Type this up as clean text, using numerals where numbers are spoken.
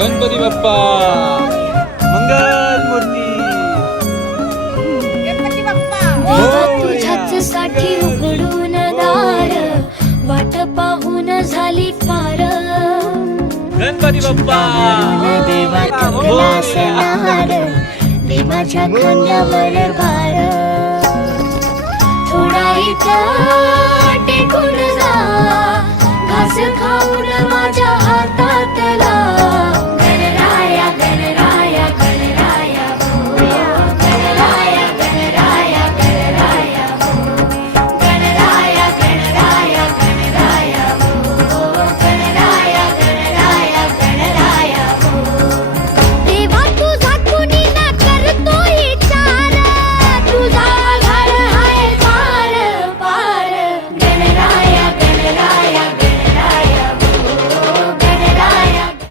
गणपती बाप्पा मंगल मूर्ती गणपती बाप्पा देवा तुझ्याच साठी उघडून दार, वाट पाहून झाली फार. गणपती बाप्पा देवा थकला सणावर, दे माझ्या खांद्यावर भार. थोडा इथं टेकून जा, घास खाऊन